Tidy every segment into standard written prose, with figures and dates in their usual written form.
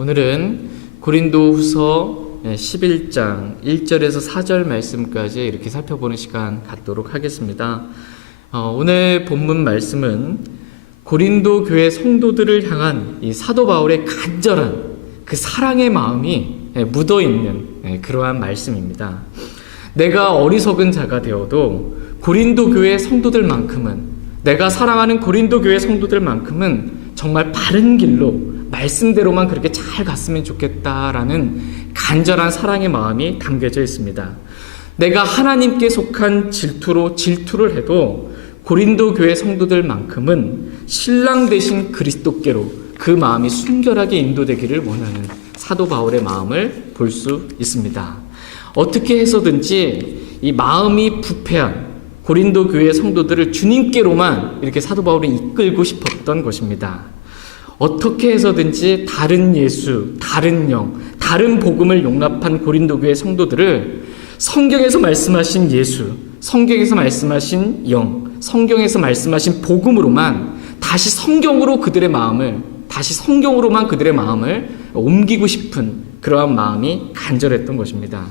오늘은 고린도후서 11장 1절에서 4절 말씀까지 이렇게 살펴보는 시간 갖도록 하겠습니다. 오늘 본문 말씀은 고린도 교회 성도들을 향한 이 사도 바울의 간절한 그 사랑의 마음이 묻어있는 그러한 말씀입니다. 내가 어리석은 자가 되어도 고린도 교회 성도들만큼은, 내가 사랑하는 고린도 교회 성도들만큼은 정말 바른 길로 말씀대로만 그렇게 잘 갔으면 좋겠다라는 간절한 사랑의 마음이 담겨져 있습니다. 내가 하나님께 속한 질투를 해도 고린도 교회 성도들만큼은 신랑 되신 그리스도께로 그 마음이 순결하게 인도되기를 원하는 사도 바울의 마음을 볼 수 있습니다. 어떻게 해서든지 이 마음이 부패한 고린도 교회 성도들을 주님께로만 이렇게 사도 바울이 이끌고 싶었던 것입니다. 어떻게 해서든지 다른 예수, 다른 영, 다른 복음을 용납한 고린도 교회 성도들을 성경에서 말씀하신 예수, 성경에서 말씀하신 영, 성경에서 말씀하신 복음으로만 다시 성경으로만 그들의 마음을 옮기고 싶은 그러한 마음이 간절했던 것입니다.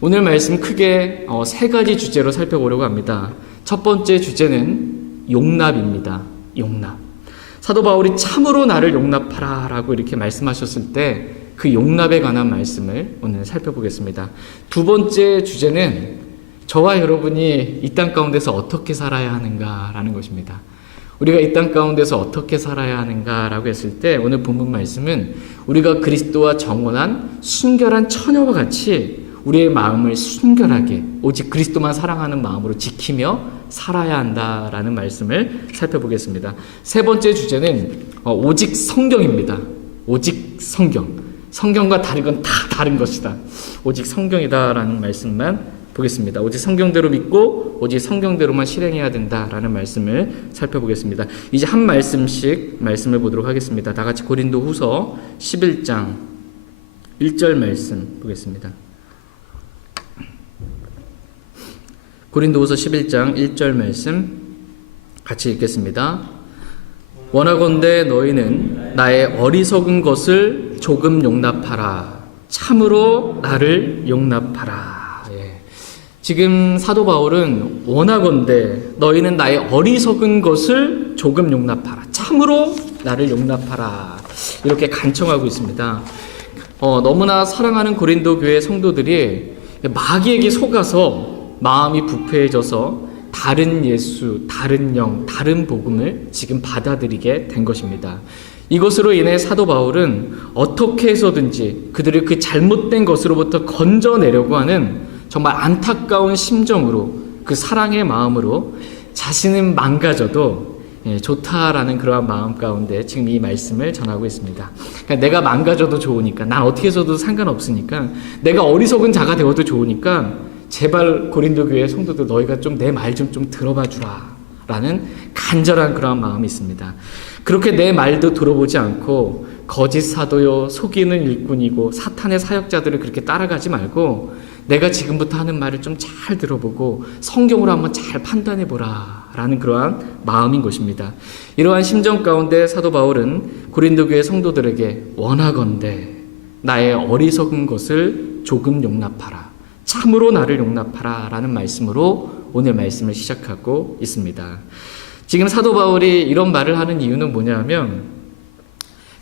오늘 말씀 크게 세 가지 주제로 살펴보려고 합니다. 첫 번째 주제는 용납입니다. 용납. 사도 바울이 참으로 나를 용납하라 라고 이렇게 말씀하셨을 때 그 용납에 관한 말씀을 오늘 살펴보겠습니다. 두 번째 주제는 저와 여러분이 이 땅 가운데서 어떻게 살아야 하는가라는 것입니다. 우리가 이 땅 가운데서 어떻게 살아야 하는가라고 했을 때 오늘 본문 말씀은 우리가 그리스도와 정혼한 순결한 처녀와 같이 우리의 마음을 순결하게 오직 그리스도만 사랑하는 마음으로 지키며 살아야 한다라는 말씀을 살펴보겠습니다. 세 번째 주제는 오직 성경입니다. 오직 성경. 성경과 다른 건 다 다른 것이다. 오직 성경이다라는 말씀만 보겠습니다. 오직 성경대로 믿고 오직 성경대로만 실행해야 된다라는 말씀을 살펴보겠습니다. 이제 한 말씀씩 말씀을 보도록 하겠습니다. 다 같이 고린도후서 11장 1절 말씀 보겠습니다. 고린도후서 11장 1절 말씀 같이 읽겠습니다. 원하건대 너희는 나의 어리석은 것을 조금 용납하라. 참으로 나를 용납하라. 지금 사도 바울은 원하건대 너희는 나의 어리석은 것을 조금 용납하라. 참으로 나를 용납하라. 이렇게 간청하고 있습니다. 너무나 사랑하는 고린도 교회 성도들이 마귀에게 속아서 마음이 부패해져서 다른 예수, 다른 영, 다른 복음을 지금 받아들이게 된 것입니다. 이것으로 인해 사도 바울은 어떻게 해서든지 그들을 그 잘못된 것으로부터 건져내려고 하는 정말 안타까운 심정으로, 그 사랑의 마음으로 자신은 망가져도 좋다라는 그러한 마음 가운데 지금 이 말씀을 전하고 있습니다. 그러니까 내가 망가져도 좋으니까, 난 어떻게 해서도 상관없으니까, 내가 어리석은 자가 되어도 좋으니까 제발 고린도 교회 성도들 너희가 좀 내 말 좀 들어봐 주라 라는 간절한 그러한 마음이 있습니다. 그렇게 내 말도 들어보지 않고 거짓 사도요 속이는 일꾼이고 사탄의 사역자들을 그렇게 따라가지 말고 내가 지금부터 하는 말을 좀 잘 들어보고 성경으로 한번 잘 판단해 보라 라는 그러한 마음인 것입니다. 이러한 심정 가운데 사도 바울은 고린도 교회 성도들에게 원하건대 나의 어리석은 것을 조금 용납하라. 참으로 나를 용납하라 라는 말씀으로 오늘 말씀을 시작하고 있습니다. 지금 사도 바울이 이런 말을 하는 이유는 뭐냐면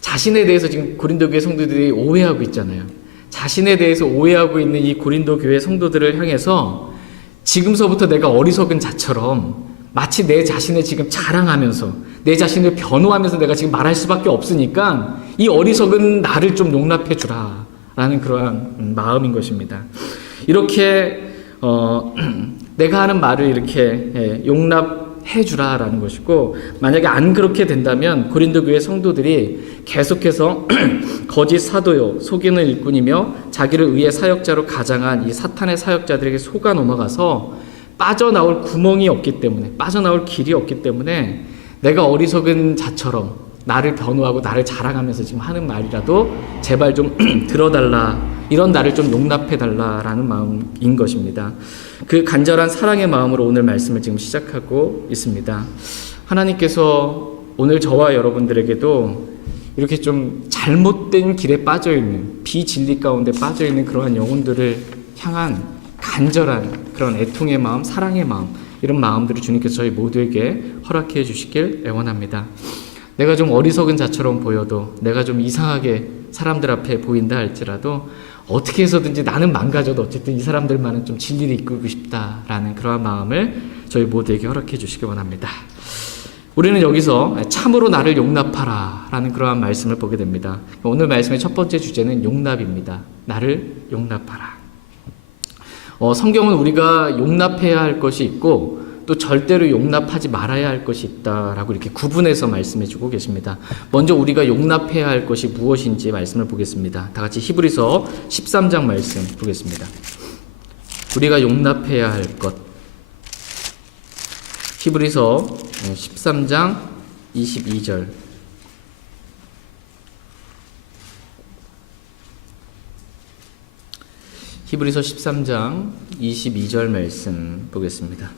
자신에 대해서 지금 고린도 교회 성도들이 오해하고 있잖아요. 자신에 대해서 오해하고 있는 이 고린도 교회 성도들을 향해서 지금서부터 내가 어리석은 자처럼 마치 내 자신을 지금 자랑하면서 내 자신을 변호하면서 내가 지금 말할 수밖에 없으니까 이 어리석은 나를 좀 용납해 주라 라는 그러한 마음인 것입니다. 이렇게 내가 하는 말을 이렇게 용납해 주라라는 것이고, 만약에 안 그렇게 된다면 고린도 교회 성도들이 계속해서 거짓 사도요 속이는 일꾼이며 자기를 의의 사역자로 가장한 이 사탄의 사역자들에게 속아 넘어가서 빠져나올 구멍이 없기 때문에, 빠져나올 길이 없기 때문에 내가 어리석은 자처럼 나를 변호하고 나를 자랑하면서 지금 하는 말이라도 제발 좀 들어달라, 이런 나를 좀 용납해달라라는 마음인 것입니다. 그 간절한 사랑의 마음으로 오늘 말씀을 지금 시작하고 있습니다. 하나님께서 오늘 저와 여러분들에게도 이렇게 좀 잘못된 길에 빠져있는, 비진리 가운데 빠져있는 그러한 영혼들을 향한 간절한 그런 애통의 마음, 사랑의 마음, 이런 마음들을 주님께서 저희 모두에게 허락해 주시길 애원합니다. 내가 좀 어리석은 자처럼 보여도, 내가 좀 이상하게 사람들 앞에 보인다 할지라도 어떻게 해서든지 나는 망가져도 어쨌든 이 사람들만은 좀 진리를 이끌고 싶다라는 그러한 마음을 저희 모두에게 허락해 주시기 원합니다. 우리는 여기서 참으로 나를 용납하라 라는 그러한 말씀을 보게 됩니다. 오늘 말씀의 첫 번째 주제는 용납입니다. 나를 용납하라. 성경은 우리가 용납해야 할 것이 있고 또 절대로 용납하지 말아야 할 것이 있다라고 이렇게 구분해서 말씀해 주고 계십니다. 먼저 우리가 용납해야 할 것이 무엇인지 말씀을 보겠습니다. 다 같이 히브리서 13장 말씀 보겠습니다. 우리가 용납해야 할 것. 히브리서 13장 22절. 히브리서 13장 22절 말씀 보겠습니다.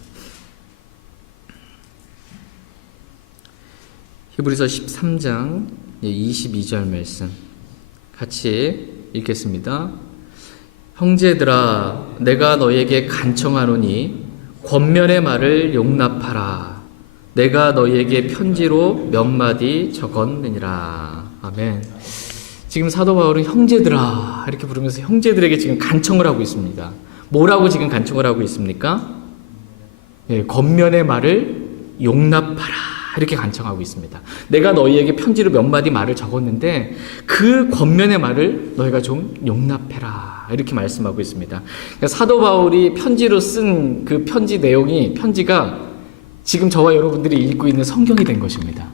히브리서 13장 22절 말씀 같이 읽겠습니다. 형제들아, 내가 너에게 간청하노니 권면의 말을 용납하라. 내가 너희에게 편지로 몇 마디 적었느니라. 아멘. 지금 사도 바울은 형제들아 이렇게 부르면서 형제들에게 지금 간청을 하고 있습니다. 뭐라고 지금 간청을 하고 있습니까? 권면의 말을 용납하라 이렇게 간청하고 있습니다. 내가 너희에게 편지로 몇 마디 말을 적었는데 그 권면의 말을 너희가 좀 용납해라 이렇게 말씀하고 있습니다. 그러니까 사도 바울이 편지로 쓴 그 편지 내용이, 편지가 지금 저와 여러분들이 읽고 있는 성경이 된 것입니다.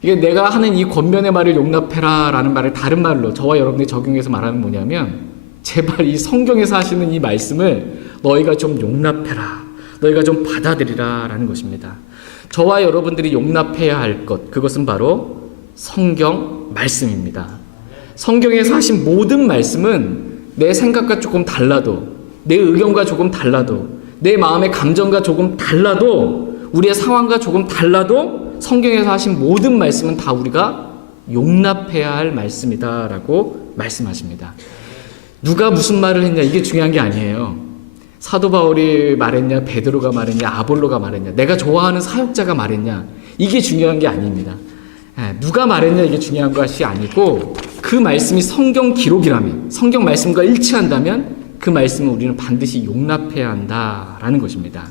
이게 내가 하는 이 권면의 말을 용납해라 라는 말을 다른 말로 저와 여러분들이 적용해서 말하는 뭐냐면, 제발 이 성경에서 하시는 이 말씀을 너희가 좀 용납해라, 너희가 좀 받아들이라 라는 것입니다. 저와 여러분들이 용납해야 할 것, 그것은 바로 성경 말씀입니다. 성경에서 하신 모든 말씀은 내 생각과 조금 달라도, 내 의견과 조금 달라도, 내 마음의 감정과 조금 달라도, 우리의 상황과 조금 달라도 성경에서 하신 모든 말씀은 다 우리가 용납해야 할 말씀이다 라고 말씀하십니다. 누가 무슨 말을 했냐 이게 중요한 게 아니에요. 사도 바울이 말했냐, 베드로가 말했냐, 아볼로가 말했냐, 내가 좋아하는 사역자가 말했냐, 이게 중요한 게 아닙니다. 누가 말했냐 이게 중요한 것이 아니고, 그 말씀이 성경 기록이라면, 성경 말씀과 일치한다면 그 말씀을 우리는 반드시 용납해야 한다라는 것입니다.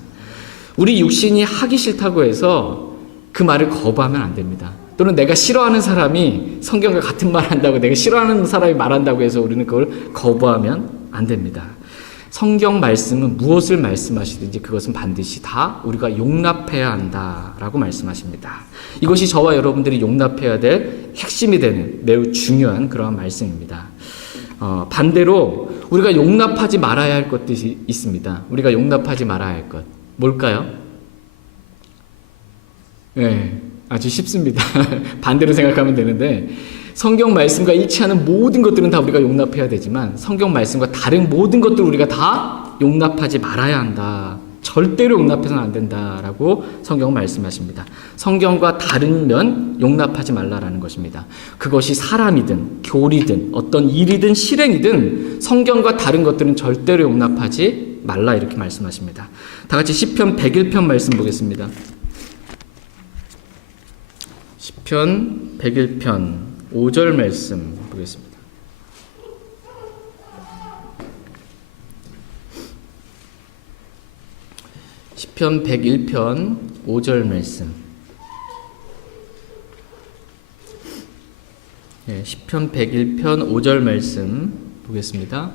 우리 육신이 하기 싫다고 해서 그 말을 거부하면 안 됩니다. 또는 내가 싫어하는 사람이 성경과 같은 말 한다고, 내가 싫어하는 사람이 말한다고 해서 우리는 그걸 거부하면 안 됩니다. 성경 말씀은 무엇을 말씀하시든지 그것은 반드시 다 우리가 용납해야 한다라고 말씀하십니다. 이것이 저와 여러분들이 용납해야 될 핵심이 되는 매우 중요한 그러한 말씀입니다. 반대로 우리가 용납하지 말아야 할 것들이 있습니다. 우리가 용납하지 말아야 할 것, 뭘까요? 네, 아주 쉽습니다. 반대로 생각하면 되는데, 성경 말씀과 일치하는 모든 것들은 다 우리가 용납해야 되지만 성경 말씀과 다른 모든 것들을 우리가 다 용납하지 말아야 한다. 절대로 용납해서는 안 된다라고 성경은 말씀하십니다. 성경과 다른 면 용납하지 말라라는 것입니다. 그것이 사람이든 교리든 어떤 일이든 실행이든 성경과 다른 것들은 절대로 용납하지 말라 이렇게 말씀하십니다. 다 같이 시편 101편 말씀 보겠습니다. 시편 101편 5절 말씀 보겠습니다. 시편 101편 5절 말씀. 시편 101편 5절 말씀 보겠습니다.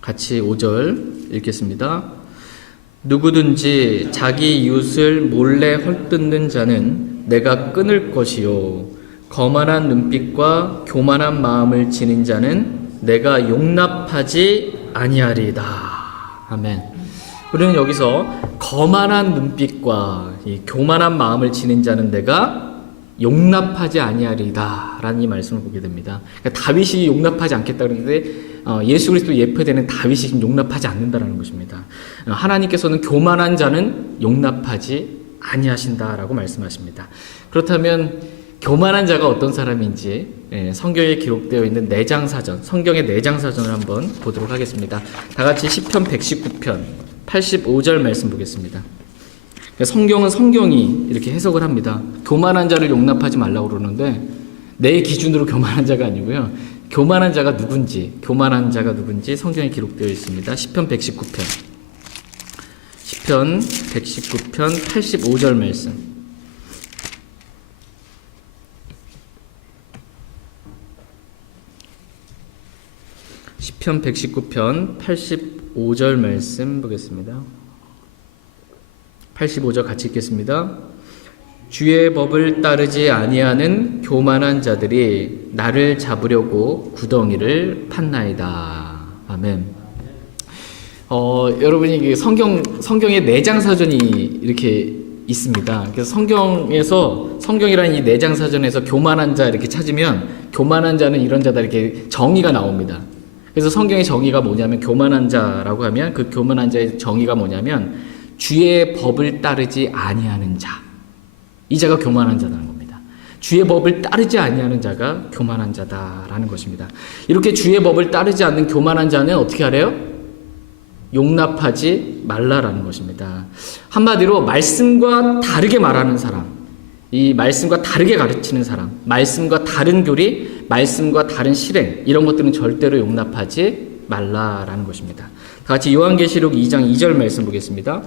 같이 5절 읽겠습니다. 누구든지 자기 이웃을 몰래 헐뜯는 자는 내가 끊을 것이요, 거만한 눈빛과 교만한 마음을 지닌 자는 내가 용납하지 아니하리이다. 아멘. 우리는 여기서 거만한 눈빛과 이 교만한 마음을 지닌 자는 내가 용납하지 아니하리이다 라는 이 말씀을 보게 됩니다. 그러니까 다윗이 용납하지 않겠다 그러는데 예수 그리스도 예표되는 다윗이 지금 용납하지 않는다라는 것입니다. 하나님께서는 교만한 자는 용납하지 아니하신다라고 말씀하십니다. 그렇다면 교만한 자가 어떤 사람인지 성경에 기록되어 있는 내장사전, 성경의 내장사전을 한번 보도록 하겠습니다. 다 같이 시편 119편 85절 말씀 보겠습니다. 성경은 성경이 이렇게 해석을 합니다. 교만한 자를 용납하지 말라고 그러는데 내 기준으로 교만한 자가 아니고요. 교만한 자가 누군지 성경에 기록되어 있습니다. 시편 119편 85절 말씀. 시편 119편 85절 말씀 보겠습니다. 85절 같이 읽겠습니다. 주의 법을 따르지 아니하는 교만한 자들이 나를 잡으려고 구덩이를 판나이다. 아멘. 여러분이 성경의 내장사전이 이렇게 있습니다. 그래서 성경이라는 이 내장사전에서 교만한 자 이렇게 찾으면 교만한 자는 이런 자다 이렇게 정의가 나옵니다. 그래서 성경의 정의가 뭐냐면 교만한 자라고 하면 그 교만한 자의 정의가 뭐냐면 주의 법을 따르지 아니하는 자. 이 자가 교만한 자라는 겁니다. 주의 법을 따르지 아니하는 자가 교만한 자다라는 것입니다. 이렇게 주의 법을 따르지 않는 교만한 자는 어떻게 하래요? 용납하지 말라라는 것입니다. 한마디로 말씀과 다르게 말하는 사람, 이 말씀과 다르게 가르치는 사람, 말씀과 다른 교리, 말씀과 다른 실행 이런 것들은 절대로 용납하지 말라라는 것입니다. 다 같이 요한계시록 2장 2절 말씀 보겠습니다.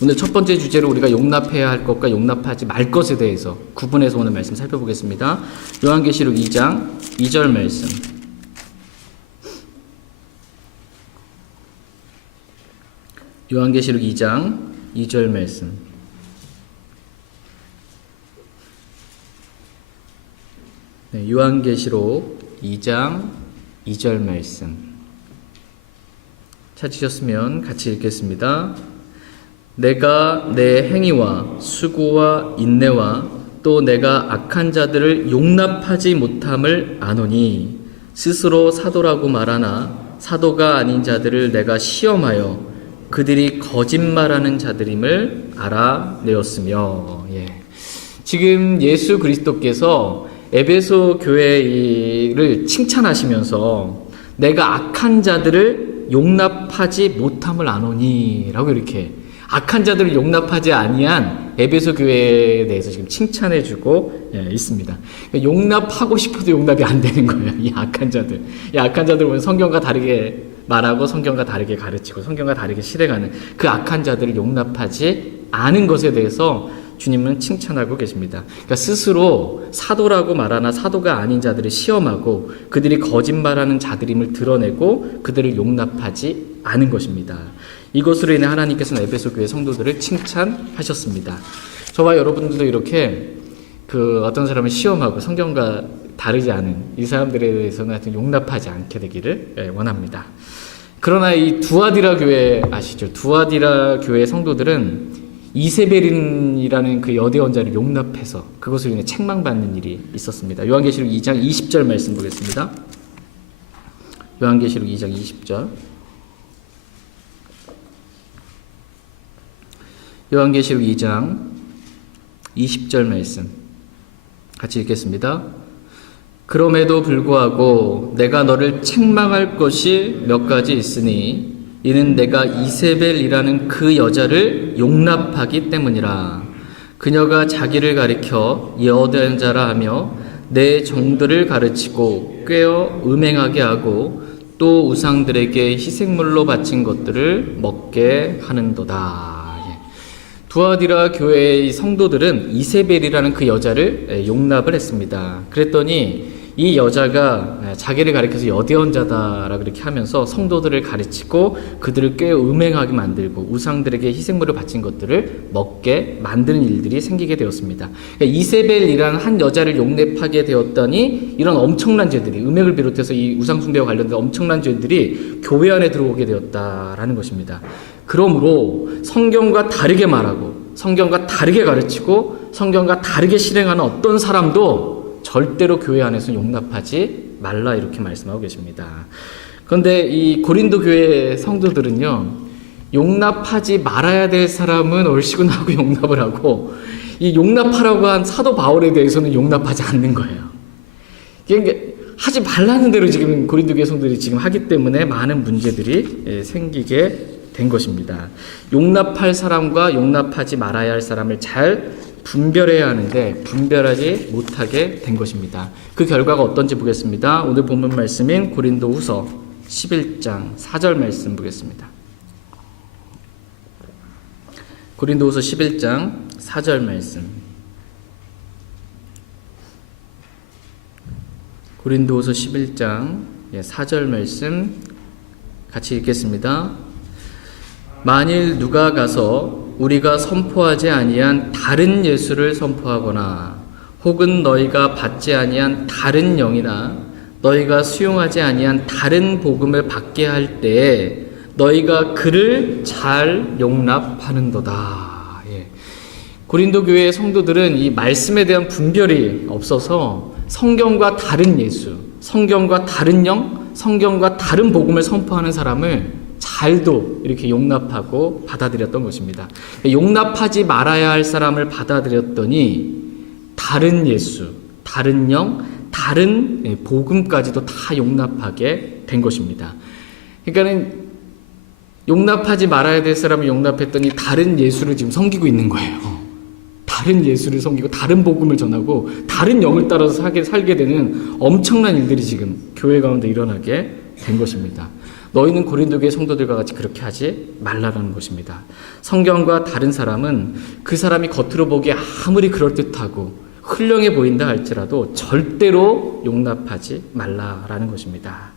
오늘 첫 번째 주제로 우리가 용납해야 할 것과 용납하지 말 것에 대해서 구분해서 오늘 말씀 살펴보겠습니다. 요한계시록 2장 2절 말씀. 요한계시록 2장 2절 말씀. 네, 요한계시록 2장 2절 말씀. 찾으셨으면 같이 읽겠습니다. 내가 내 행위와 수고와 인내와 또 내가 악한 자들을 용납하지 못함을 아노니 스스로 사도라고 말하나 사도가 아닌 자들을 내가 시험하여 그들이 거짓말하는 자들임을 알아내었으며. 지금 예수 그리스도께서 에베소 교회를 칭찬하시면서 내가 악한 자들을 용납하지 못함을 아노니 라고 이렇게 악한 자들을 용납하지 아니한 에베소 교회에 대해서 지금 칭찬해주고 있습니다. 용납하고 싶어도 용납이 안 되는 거예요. 이 악한 자들. 이 악한 자들 보면 성경과 다르게 말하고 성경과 다르게 가르치고 성경과 다르게 실행하는 그 악한 자들을 용납하지 않은 것에 대해서 주님은 칭찬하고 계십니다. 그러니까 스스로 사도라고 말하나 사도가 아닌 자들을 시험하고 그들이 거짓말하는 자들임을 드러내고 그들을 용납하지 않은 것입니다. 이것으로 인해 하나님께서는 에베소 교회 성도들을 칭찬하셨습니다. 저와 여러분들도 이렇게 어떤 사람을 시험하고 성경과 다르지 않은 이 사람들에 대해서는 하여튼 용납하지 않게 되기를 원합니다. 그러나 이 두아디라 교회 아시죠? 두아디라 교회 성도들은 이세벨이라는 그 여대원자를 용납해서 그것으로 인해 책망받는 일이 있었습니다. 요한계시록 2장 20절 말씀 보겠습니다. 요한계시록 2장 20절. 요한계시록 2장 20절 말씀 같이 읽겠습니다. 그럼에도 불구하고 내가 너를 책망할 것이 몇 가지 있으니 이는 내가 이세벨이라는 그 여자를 용납하기 때문이라. 그녀가 자기를 가리켜 여호된 자라 하며 내 종들을 가르치고 꾀어 음행하게 하고 또 우상들에게 희생물로 바친 것들을 먹게 하는도다. 두아디라 교회의 성도들은 이세벨이라는 그 여자를 용납을 했습니다. 그랬더니 이 여자가 자기를 가리켜서 여대원자다라고 이렇게 하면서 성도들을 가르치고 그들을 꽤 음행하게 만들고 우상들에게 희생물을 바친 것들을 먹게 만드는 일들이 생기게 되었습니다. 그러니까 이세벨이라는 한 여자를 용납하게 되었더니 이런 엄청난 죄들이 음행을 비롯해서 이 우상숭배와 관련된 엄청난 죄들이 교회 안에 들어오게 되었다라는 것입니다. 그러므로 성경과 다르게 말하고 성경과 다르게 가르치고 성경과 다르게 실행하는 어떤 사람도 절대로 교회 안에서 용납하지 말라 이렇게 말씀하고 계십니다. 그런데 이 고린도 교회 성도들은요, 용납하지 말아야 될 사람은 얼씨구나 하고 용납을 하고 이 용납하라고 한 사도 바울에 대해서는 용납하지 않는 거예요. 그러니까 하지 말라는 대로 지금 고린도 교회 성도들이 지금 하기 때문에 많은 문제들이 생기게 된 것입니다. 용납할 사람과 용납하지 말아야 할 사람을 잘 분별해야 하는데 분별하지 못하게 된 것입니다. 그 결과가 어떤지 보겠습니다. 오늘 본문 말씀인 고린도후서 11장 4절 말씀 보겠습니다. 고린도후서 11장 4절 말씀. 고린도후서 11장 4절 말씀 같이 읽겠습니다. 만일 누가 가서 우리가 선포하지 아니한 다른 예수를 선포하거나 혹은 너희가 받지 아니한 다른 영이나 너희가 수용하지 아니한 다른 복음을 받게 할 때에 너희가 그를 잘 용납하는도다. 고린도 교회의 성도들은 이 말씀에 대한 분별이 없어서 성경과 다른 예수, 성경과 다른 영, 성경과 다른 복음을 선포하는 사람을 잘도 이렇게 용납하고 받아들였던 것입니다. 용납하지 말아야 할 사람을 받아들였더니 다른 예수, 다른 영, 다른 복음까지도 다 용납하게 된 것입니다. 그러니까는 용납하지 말아야 될 사람을 용납했더니 다른 예수를 지금 섬기고 있는 거예요. 다른 예수를 섬기고 다른 복음을 전하고 다른 영을 따라서 살게 되는 엄청난 일들이 지금 교회 가운데 일어나게 된 것입니다. 너희는 고린도 교회 성도들과 같이 그렇게 하지 말라라는 것입니다. 성경과 다른 사람은 그 사람이 겉으로 보기에 아무리 그럴듯하고 훌륭해 보인다 할지라도 절대로 용납하지 말라라는 것입니다.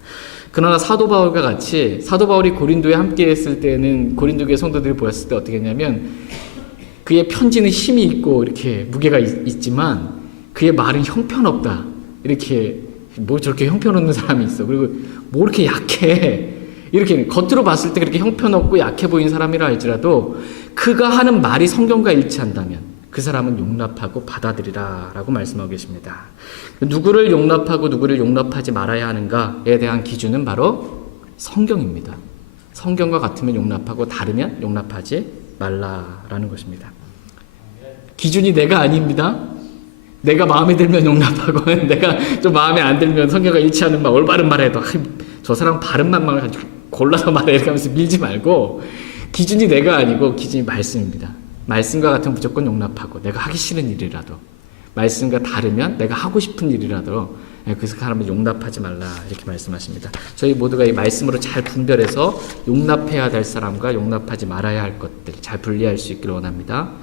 그러나 사도 바울과 같이 사도 바울이 고린도에 함께 했을 때는 고린도 교회 성도들이 보았을 때 어떻게 했냐면 그의 편지는 힘이 있고 이렇게 무게가 있지만 그의 말은 형편없다. 이렇게 뭐 저렇게 형편없는 사람이 있어. 그리고 뭐 이렇게 약해. 이렇게 겉으로 봤을 때 그렇게 형편없고 약해 보이는 사람이라 할지라도 그가 하는 말이 성경과 일치한다면 그 사람은 용납하고 받아들이라 라고 말씀하고 계십니다. 누구를 용납하고 누구를 용납하지 말아야 하는가에 대한 기준은 바로 성경입니다. 성경과 같으면 용납하고 다르면 용납하지 말라라는 것입니다. 기준이 내가 아닙니다. 내가 마음에 들면 용납하고 내가 좀 마음에 안 들면 성경과 일치하는 말, 올바른 말해도 저 사람 바른 말만 가지고 골라서 말해 이렇게 하면서 밀지 말고 기준이 내가 아니고 기준이 말씀입니다. 말씀과 같으면 무조건 용납하고 내가 하기 싫은 일이라도 말씀과 다르면 내가 하고 싶은 일이라도 그 사람을 용납하지 말라 이렇게 말씀하십니다. 저희 모두가 이 말씀으로 잘 분별해서 용납해야 될 사람과 용납하지 말아야 할 것들 잘 분리할 수 있기를 원합니다.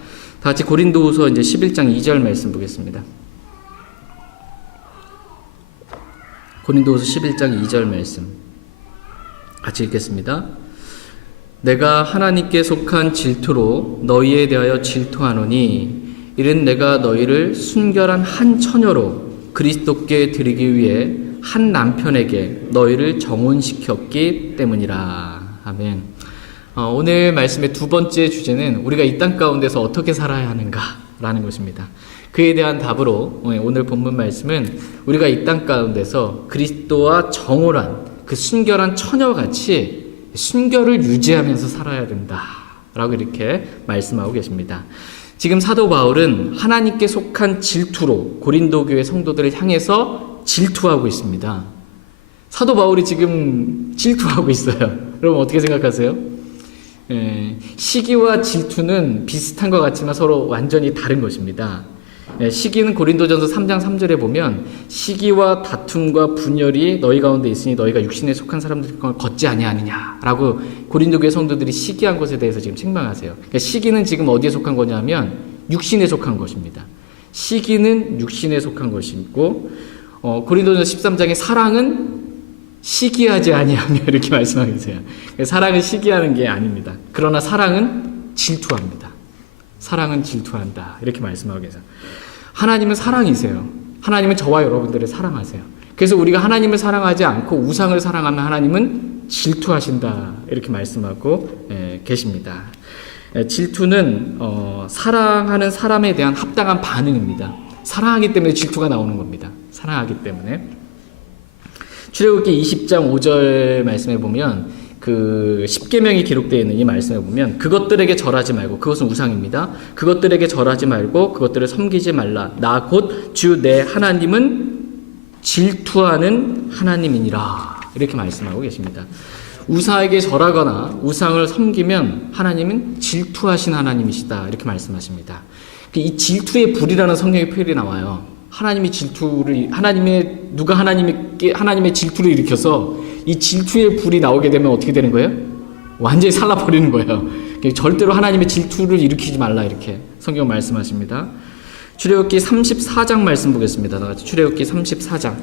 다 같이 고린도후서 이제 11장 2절 말씀 보겠습니다. 고린도후서 11장 2절 말씀 같이 읽겠습니다. 내가 하나님께 속한 질투로 너희에 대하여 질투하노니 이는 내가 너희를 순결한 한 처녀로 그리스도께 드리기 위해 한 남편에게 너희를 정혼시켰기 때문이라. 아멘. 오늘 말씀의 두 번째 주제는 우리가 이 땅 가운데서 어떻게 살아야 하는가라는 것입니다. 그에 대한 답으로 오늘 본문 말씀은 우리가 이 땅 가운데서 그리스도와 정홀한 그 순결한 처녀와 같이 순결을 유지하면서 살아야 된다라고 이렇게 말씀하고 계십니다. 지금 사도 바울은 하나님께 속한 질투로 고린도 교회 성도들을 향해서 질투하고 있습니다. 사도 바울이 지금 질투하고 있어요. 여러분 어떻게 생각하세요? 시기와 질투는 비슷한 것 같지만 서로 완전히 다른 것입니다. 시기는 고린도전서 3장 3절에 보면 시기와 다툼과 분열이 너희 가운데 있으니 너희가 육신에 속한 사람들을 걷지 아니하느냐라고 고린도 교회 성도들이 시기한 것에 대해서 지금 책망하세요. 그러니까 시기는 지금 어디에 속한 거냐면 육신에 속한 것입니다. 시기는 육신에 속한 것이고 고린도전서 13장의 사랑은 시기하지 아니하며 이렇게 말씀하고 계세요. 사랑은 시기하는 게 아닙니다. 그러나 사랑은 질투합니다. 사랑은 질투한다. 이렇게 말씀하고 계세요. 하나님은 사랑이세요. 하나님은 저와 여러분들을 사랑하세요. 그래서 우리가 하나님을 사랑하지 않고 우상을 사랑하면 하나님은 질투하신다. 이렇게 말씀하고 계십니다. 질투는 사랑하는 사람에 대한 합당한 반응입니다. 사랑하기 때문에 질투가 나오는 겁니다. 사랑하기 때문에. 출애굽기 20장 5절 말씀에 보면 그 십계명이 기록되어 있는 이 말씀에 보면 그것들에게 절하지 말고, 그것은 우상입니다. 그것들에게 절하지 말고 그것들을 섬기지 말라. 나 곧 주 내 하나님은 질투하는 하나님이니라. 이렇게 말씀하고 계십니다. 우상에게 절하거나 우상을 섬기면 하나님은 질투하신 하나님이시다. 이렇게 말씀하십니다. 이 질투의 불이라는 성경의 표현이 나와요. 하나님의 질투를 일으켜서 이 질투의 불이 나오게 되면 어떻게 되는 거예요? 완전히 살라버리는 거예요. 절대로 하나님의 질투를 일으키지 말라, 이렇게 성경 말씀하십니다. 출애굽기 34장 말씀 보겠습니다. 다 같이 출애굽기 34장.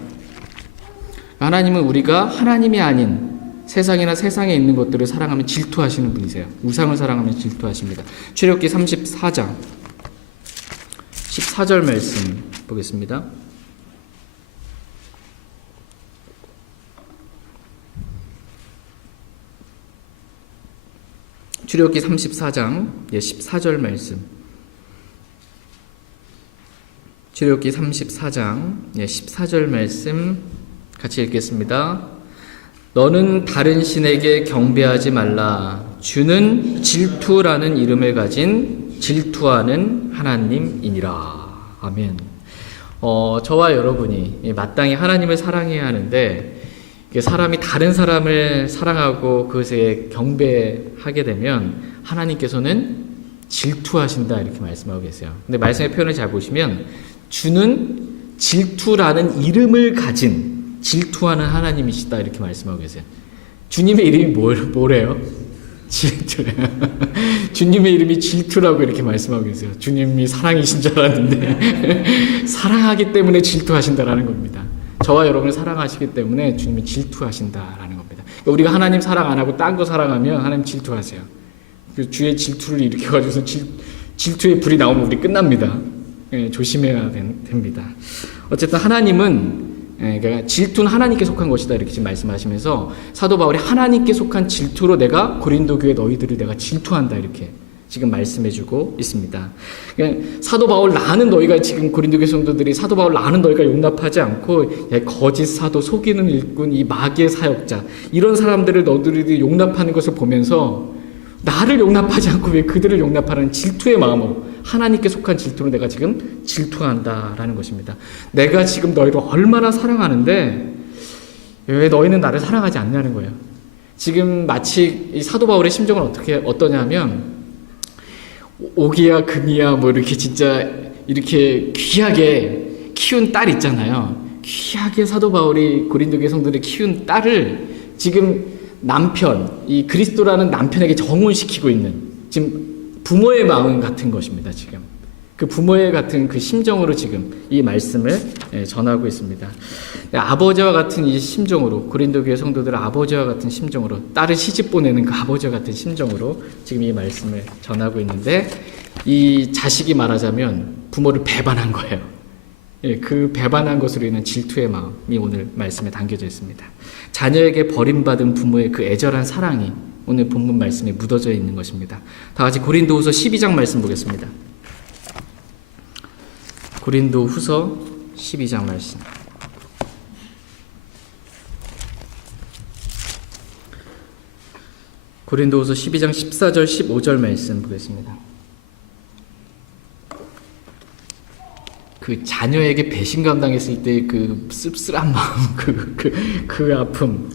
하나님은 우리가 하나님이 아닌 세상이나 세상에 있는 것들을 사랑하면 질투하시는 분이세요. 우상을 사랑하면 질투하십니다. 출애굽기 34장 14절 말씀 보겠습니다. 출애굽기 34장 14절 말씀. 출애굽기 34장 14절 말씀 같이 읽겠습니다. 너는 다른 신에게 경배하지 말라. 주는 질투라는 이름을 가진 질투하는 하나님이니라. 아멘. 저와 여러분이 마땅히 하나님을 사랑해야 하는데, 사람이 다른 사람을 사랑하고 그것에 경배하게 되면 하나님께서는 질투하신다, 이렇게 말씀하고 계세요. 근데 말씀의 표현을 잘 보시면 주는 질투라는 이름을 가진 질투하는 하나님이시다, 이렇게 말씀하고 계세요. 주님의 이름이 뭐래요? 질투래요. 주님의 이름이 질투라고 이렇게 말씀하고 계세요. 주님이 사랑이신 줄 알았는데 사랑하기 때문에 질투하신다라는 겁니다. 저와 여러분을 사랑하시기 때문에 주님이 질투하신다라는 겁니다. 그러니까 우리가 하나님 사랑 안 하고 딴 거 사랑하면 하나님 질투하세요. 주의 질투를 일으켜가지고서 질투의 불이 나오면 우리 끝납니다. 조심해야 됩니다. 어쨌든 하나님은, 그러니까 질투는 하나님께 속한 것이다, 이렇게 지금 말씀하시면서 사도 바울이 하나님께 속한 질투로 내가 고린도 교회 너희들을 내가 질투한다, 이렇게 지금 말씀해주고 있습니다. 그러니까 사도 바울 나는 너희가, 지금 고린도 교회 성도들이 사도 바울 나는 너희가 용납하지 않고 거짓 사도, 속이는 일꾼, 이 마귀의 사역자, 이런 사람들을 너희들이 용납하는 것을 보면서 나를 용납하지 않고 왜 그들을 용납하는 질투의 마음으로, 하나님께 속한 질투로 내가 지금 질투한다라는 것입니다. 내가 지금 너희를 얼마나 사랑하는데 왜 너희는 나를 사랑하지 않냐는 거예요. 지금 마치 이 사도 바울의 심정은 어떠냐면, 오기야 금이야 뭐 이렇게 진짜 이렇게 귀하게 키운 딸 있잖아요. 귀하게 사도 바울이 고린도 교회 성도들이 키운 딸을 지금 이 그리스도라는 남편에게 정혼시키고 있는, 지금 부모의 마음 같은 것입니다. 지금 그 부모의 같은 그 심정으로 지금 이 말씀을 전하고 있습니다. 아버지와 같은 이 심정으로, 고린도 교회 성도들 아버지와 같은 심정으로, 딸을 시집 보내는 그 아버지와 같은 심정으로 지금 이 말씀을 전하고 있는데, 이 자식이 말하자면 부모를 배반한 거예요. 그 배반한 것으로 인한 질투의 마음이 오늘 말씀에 담겨져 있습니다. 자녀에게 버림받은 부모의 그 애절한 사랑이 오늘 본문 말씀에 묻어져 있는 것입니다. 다 같이 고린도후서 12장 말씀 보겠습니다. 고린도후서 12장 말씀. 고린도후서 12장 14절 15절 말씀 보겠습니다. 그 자녀에게 배신감 당했을 때 그 씁쓸한 마음, 그 아픔.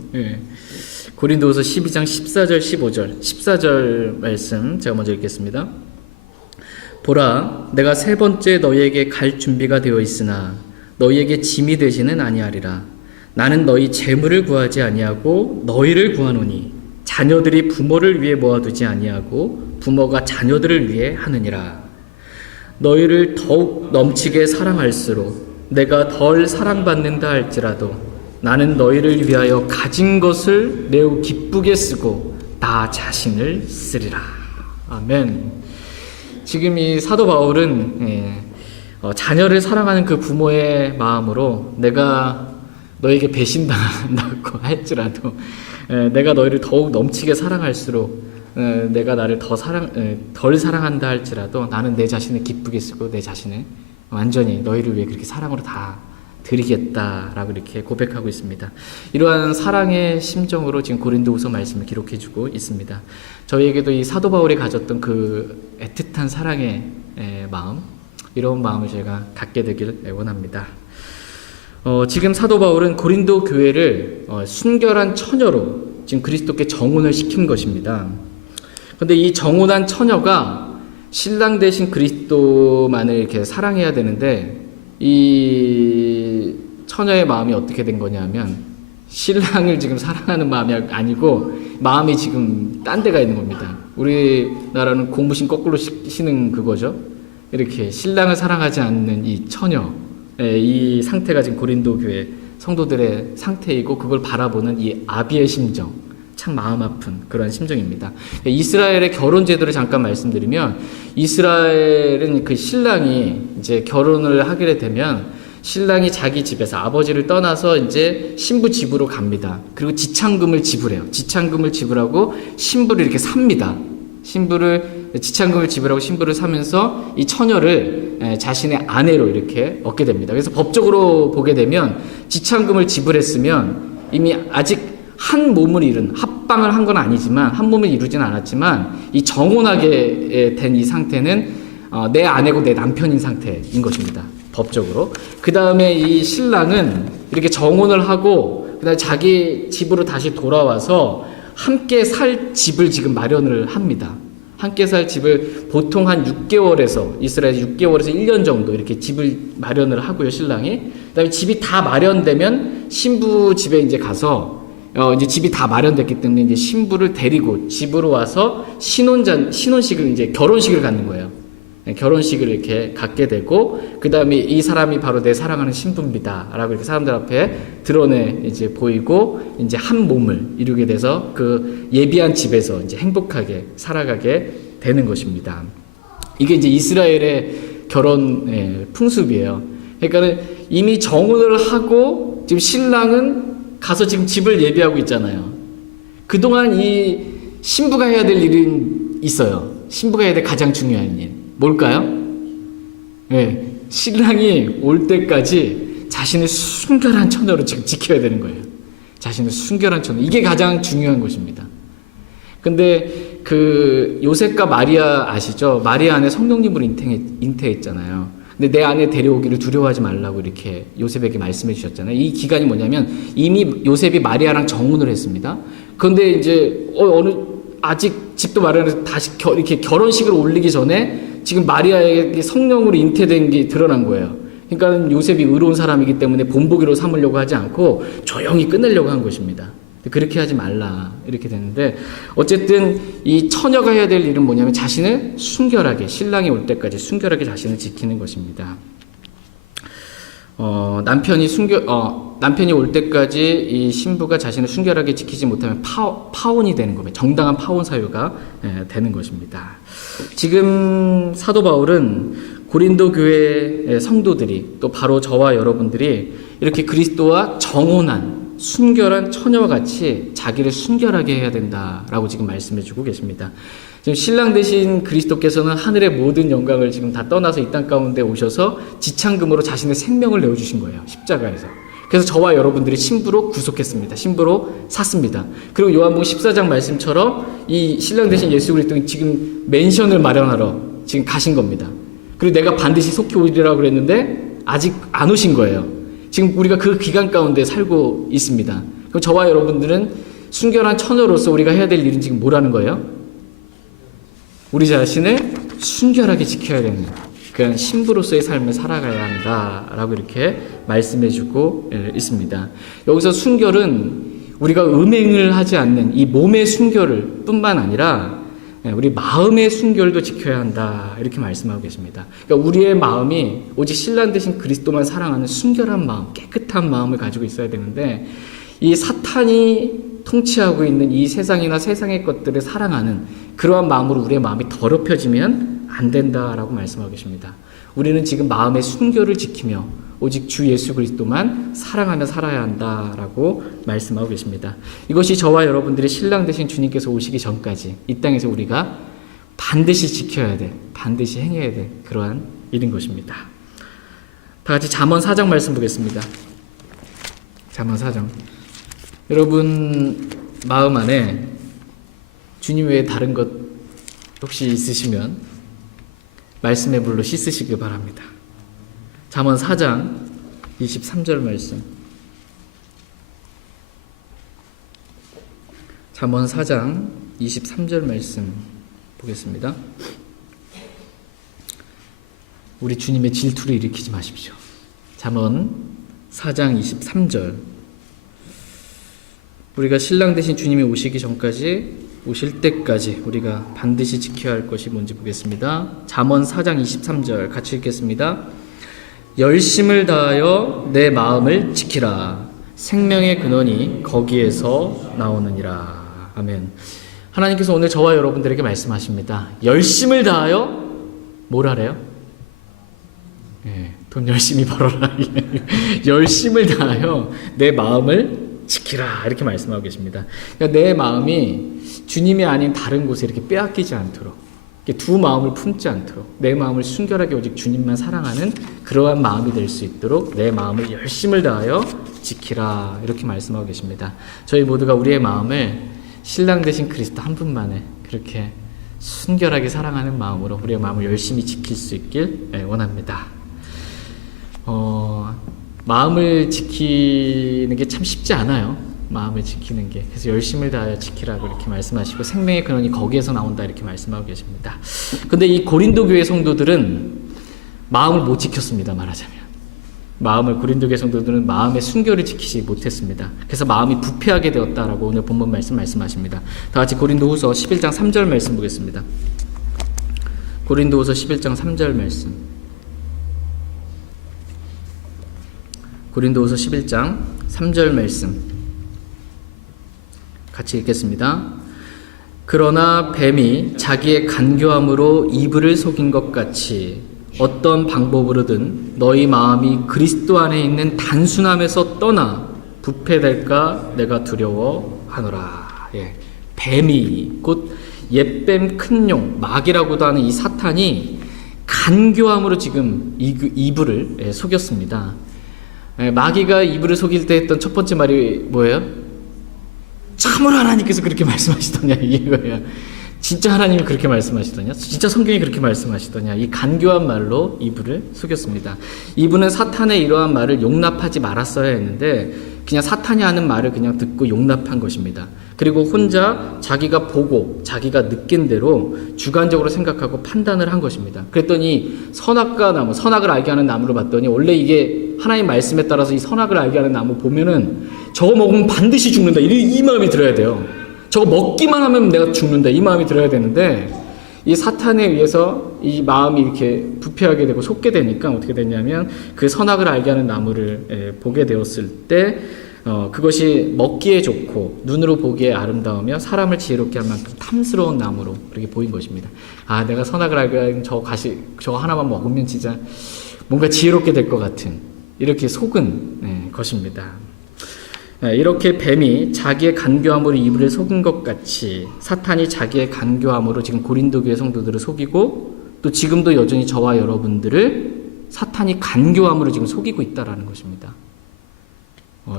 고린도후서 12장 14절 15절 14절 말씀 제가 먼저 읽겠습니다. 보라, 내가 세 번째 너희에게 갈 준비가 되어 있으나 너희에게 짐이 되지는 아니하리라. 나는 너희 재물을 구하지 아니하고 너희를 구하노니 자녀들이 부모를 위해 모아두지 아니하고 부모가 자녀들을 위해 하느니라. 너희를 더욱 넘치게 사랑할수록 내가 덜 사랑받는다 할지라도 나는 너희를 위하여 가진 것을 매우 기쁘게 쓰고 나 자신을 쓰리라. 아멘. 지금 이 사도 바울은 자녀를 사랑하는 그 부모의 마음으로 내가 너에게 배신당한다고 할지라도 내가 너희를 더욱 넘치게 사랑할수록 내가 나를 덜 사랑한다 할지라도 나는 내 자신을 기쁘게 쓰고 내 자신을 완전히 너희를 위해 그렇게 사랑으로 다 드리겠다라고 이렇게 고백하고 있습니다. 이러한 사랑의 심정으로 지금 고린도후서 말씀을 기록해주고 있습니다. 저희에게도 이 사도 바울이 가졌던 그 애틋한 사랑의 마음, 이런 마음을 제가 갖게 되길 원합니다. 지금 사도 바울은 고린도 교회를 순결한 처녀로 지금 그리스도께 정혼을 시킨 것입니다. 그런데 이 정혼한 처녀가 신랑 대신 그리스도만을 이렇게 사랑해야 되는데, 이 처녀의 마음이 어떻게 된 거냐면 신랑을 지금 사랑하는 마음이 아니고 마음이 지금 딴 데가 있는 겁니다. 우리나라는 공무신 거꾸로 시는 그거죠. 이렇게 신랑을 사랑하지 않는 이 처녀, 이 상태가 지금 고린도 교회 성도들의 상태이고, 그걸 바라보는 이 아비의 심정, 참 마음 아픈 그런 심정입니다. 이스라엘의 결혼 제도를 잠깐 말씀드리면, 이스라엘은 그 신랑이 이제 결혼을 하게 되면 신랑이 자기 집에서 아버지를 떠나서 이제 신부 집으로 갑니다. 그리고 지창금을 지불해요. 지창금을 지불하고 신부를 이렇게 삽니다. 지창금을 지불하고 신부를 사면서 이 처녀를 자신의 아내로 이렇게 얻게 됩니다. 그래서 법적으로 보게 되면 지창금을 지불했으면 이미 아직 한 몸을 이룬, 합방을 한 건 아니지만, 한 몸을 이루지는 않았지만, 이 정혼하게 된 이 상태는 내 아내고 내 남편인 상태인 것입니다. 법적으로. 그 다음에 이 신랑은 이렇게 정혼을 하고, 그 다음에 자기 집으로 다시 돌아와서 함께 살 집을 지금 마련을 합니다. 함께 살 집을 보통 한 6개월에서, 이스라엘 6개월에서 1년 정도 이렇게 집을 마련을 하고요, 신랑이. 그 다음에 집이 다 마련되면 신부 집에 이제 가서, 이제 집이 다 마련됐기 때문에 이제 신부를 데리고 집으로 와서 신혼식을, 이제 결혼식을 갖는 거예요. 결혼식을 이렇게 갖게 되고, 그 다음에 이 사람이 바로 내 사랑하는 신부입니다 라고 이렇게 사람들 앞에 드러내 이제 보이고, 이제 한 몸을 이루게 돼서 그 예비한 집에서 이제 행복하게 살아가게 되는 것입니다. 이게 이제 이스라엘의 결혼 풍습이에요. 그러니까는 이미 정혼을 하고 지금 신랑은 가서 지금 집을 예비하고 있잖아요. 그동안 이 신부가 해야 될 일은 있어요. 신부가 해야 될 가장 중요한 일. 뭘까요? 신랑이 올 때까지 자신을 순결한 처녀로 지금 지켜야 되는 거예요. 자신을 순결한 처녀. 이게 가장 중요한 것입니다. 근데 그 요셉과 마리아 아시죠? 마리아 안에 성령님으로 잉태했잖아요. 근데 내 아내 데려오기를 두려워하지 말라고 이렇게 요셉에게 말씀해 주셨잖아요. 이 기간이 뭐냐면 이미 요셉이 마리아랑 정혼을 했습니다. 그런데 이제 아직 집도 마련해서 다시 이렇게 결혼식을 올리기 전에 지금 마리아에게 성령으로 잉태된 게 드러난 거예요. 그러니까 요셉이 의로운 사람이기 때문에 본보기로 삼으려고 하지 않고 조용히 끝내려고 한 것입니다. 그렇게 하지 말라 이렇게 되는데, 어쨌든 이 처녀가 해야 될 일은 뭐냐면 자신을 순결하게, 신랑이 올 때까지 순결하게 자신을 지키는 것입니다. 남편이 올 때까지 이 신부가 자신을 순결하게 지키지 못하면 파혼이 되는 겁니다. 정당한 파혼 사유가 되는 것입니다. 지금 사도 바울은 고린도 교회의 성도들이, 또 바로 저와 여러분들이 이렇게 그리스도와 정혼한 순결한 처녀와 같이 자기를 순결하게 해야 된다라고 지금 말씀해 주고 계십니다. 지금 신랑 되신 그리스도께서는 하늘의 모든 영광을 지금 다 떠나서 이 땅 가운데 오셔서 지창금으로 자신의 생명을 내어주신 거예요. 십자가에서. 그래서 저와 여러분들이 신부로 구속했습니다. 신부로 샀습니다. 그리고 요한복음 14장 말씀처럼 이 신랑 되신 예수 그리스도는 지금 맨션을 마련하러 지금 가신 겁니다. 그리고 내가 반드시 속히 오리라고 그랬는데 아직 안 오신 거예요. 지금 우리가 그 기간 가운데 살고 있습니다. 그럼 저와 여러분들은 순결한 처녀로서 우리가 해야 될 일은 지금 뭐라는 거예요? 우리 자신을 순결하게 지켜야 되는 그런 신부로서의 삶을 살아가야 한다라고 이렇게 말씀해주고 있습니다. 여기서 순결은 우리가 음행을 하지 않는 이 몸의 순결을 뿐만 아니라 우리 마음의 순결도 지켜야 한다 이렇게 말씀하고 계십니다. 그러니까 우리의 마음이 오직 신랑 되신 그리스도만 사랑하는 순결한 마음, 깨끗한 마음을 가지고 있어야 되는데, 이 사탄이 통치하고 있는 이 세상이나 세상의 것들을 사랑하는 그러한 마음으로 우리의 마음이 더럽혀지면 안 된다라고 말씀하고 계십니다. 우리는 지금 마음의 순결을 지키며 오직 주 예수 그리스도만 사랑하며 살아야 한다라고 말씀하고 계십니다. 이것이 저와 여러분들이 신랑 되신 주님께서 오시기 전까지 이 땅에서 우리가 반드시 지켜야 될, 반드시 행해야 될 그러한 일인 것입니다. 다 같이 잠언 4장 말씀 보겠습니다. 잠언 4장. 여러분 마음 안에 주님 외에 다른 것 혹시 있으시면 말씀의 물로 씻으시길 바랍니다. 잠언 4장 23절 말씀. 잠언 4장 23절 말씀 보겠습니다. 우리 주님의 질투를 일으키지 마십시오. 잠언 4장 23절. 우리가 신랑 되신 주님이 오시기 전까지, 오실 때까지 우리가 반드시 지켜야 할 것이 뭔지 보겠습니다. 잠언 4장 23절 같이 읽겠습니다. 열심을 다하여 내 마음을 지키라. 생명의 근원이 거기에서 나오느니라. 아멘. 하나님께서 오늘 저와 여러분들에게 말씀하십니다. 열심을 다하여 뭘 하래요? 돈 열심히 벌어라. 열심을 다하여 내 마음을 지키라. 이렇게 말씀하고 계십니다. 그러니까 내 마음이 주님이 아닌 다른 곳에 이렇게 빼앗기지 않도록, 두 마음을 품지 않도록, 내 마음을 순결하게 오직 주님만 사랑하는 그러한 마음이 될 수 있도록 내 마음을 열심을 다하여 지키라. 이렇게 말씀하고 계십니다. 저희 모두가 우리의 마음을 신랑 되신 그리스도 한 분만을 그렇게 순결하게 사랑하는 마음으로 우리의 마음을 열심히 지킬 수 있길 원합니다. 마음을 지키는 게 참 쉽지 않아요. 마음을 지키는 게. 그래서 열심을 다하여 지키라고 이렇게 말씀하시고 생명의 근원이 거기에서 나온다 이렇게 말씀하고 계십니다. 근데 이 고린도 교회 성도들은 마음을 못 지켰습니다. 말하자면. 고린도 교회 성도들은 마음의 순결을 지키지 못했습니다. 그래서 마음이 부패하게 되었다라고 오늘 본문 말씀하십니다. 다 같이 고린도후서 11장 3절 말씀 보겠습니다. 고린도후서 11장 3절 말씀. 고린도후서 11장 3절 말씀 같이 읽겠습니다. 그러나 뱀이 자기의 간교함으로 이브를 속인 것 같이 어떤 방법으로든 너희 마음이 그리스도 안에 있는 단순함에서 떠나 부패될까 내가 두려워하노라. 뱀이 곧 옛뱀 큰용 마귀라고도 하는 이 사탄이 간교함으로 지금 이브를 속였습니다. 마귀가 이브를 속일 때 했던 첫 번째 말이 뭐예요? 참으로 하나님께서 그렇게 말씀하시더냐 이거예요. 진짜 하나님이 그렇게 말씀하시더냐? 진짜 성경이 그렇게 말씀하시더냐? 이 간교한 말로 이브를 속였습니다. 이브는 사탄의 이러한 말을 용납하지 말았어야 했는데 그냥 사탄이 하는 말을 그냥 듣고 용납한 것입니다. 그리고 혼자 자기가 보고 자기가 느낀 대로 주관적으로 생각하고 판단을 한 것입니다. 그랬더니 선악과 나무, 선악을 알게 하는 나무를 봤더니 원래 이게 하나님 말씀에 따라서 이 선악을 알게 하는 나무 보면은 저거 먹으면 반드시 죽는다. 이 마음이 들어야 돼요. 저거 먹기만 하면 내가 죽는다. 이 마음이 들어야 되는데 이 사탄에 의해서 이 마음이 이렇게 부패하게 되고 속게 되니까 어떻게 됐냐면 그 선악을 알게 하는 나무를 보게 되었을 때 그것이 먹기에 좋고 눈으로 보기에 아름다우며 사람을 지혜롭게 할 만큼 탐스러운 나무로 그렇게 보인 것입니다. 아, 내가 선악을 알게 하는 저거 하나만 먹으면 진짜 뭔가 지혜롭게 될 것 같은 이렇게 속은 것입니다. 이렇게 뱀이 자기의 간교함으로 이브를 속은 것 같이 사탄이 자기의 간교함으로 지금 고린도 교회 성도들을 속이고 또 지금도 여전히 저와 여러분들을 사탄이 간교함으로 지금 속이고 있다라는 것입니다.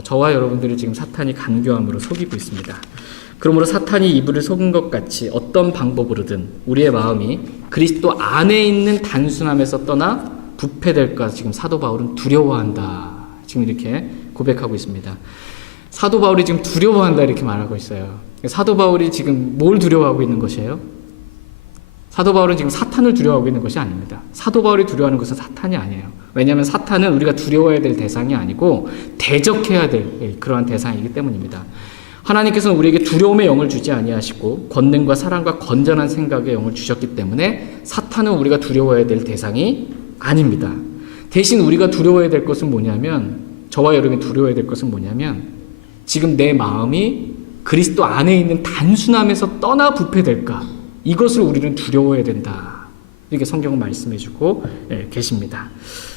저와 여러분들을 지금 사탄이 간교함으로 속이고 있습니다. 그러므로 사탄이 이브를 속은 것 같이 어떤 방법으로든 우리의 마음이 그리스도 안에 있는 단순함에서 떠나 부패될까 지금 사도 바울은 두려워한다. 지금 이렇게 고백하고 있습니다. 사도 바울이 지금 두려워한다 이렇게 말하고 있어요. 사도 바울이 지금 뭘 두려워하고 있는 것이에요? 사도 바울은 지금 사탄을 두려워하고 있는 것이 아닙니다. 사도 바울이 두려워하는 것은 사탄이 아니에요. 왜냐하면 사탄은 우리가 두려워해야 될 대상이 아니고 대적해야 될 그러한 대상이기 때문입니다. 하나님께서는 우리에게 두려움의 영을 주지 아니하시고 권능과 사랑과 건전한 생각의 영을 주셨기 때문에 사탄은 우리가 두려워해야 될 대상이 아닙니다. 대신 우리가 두려워해야 될 것은 뭐냐면 저와 여러분이 두려워해야 될 것은 뭐냐면 지금 내 마음이 그리스도 안에 있는 단순함에서 떠나 부패될까? 이것을 우리는 두려워해야 된다. 이렇게 성경은 말씀해주고 계십니다.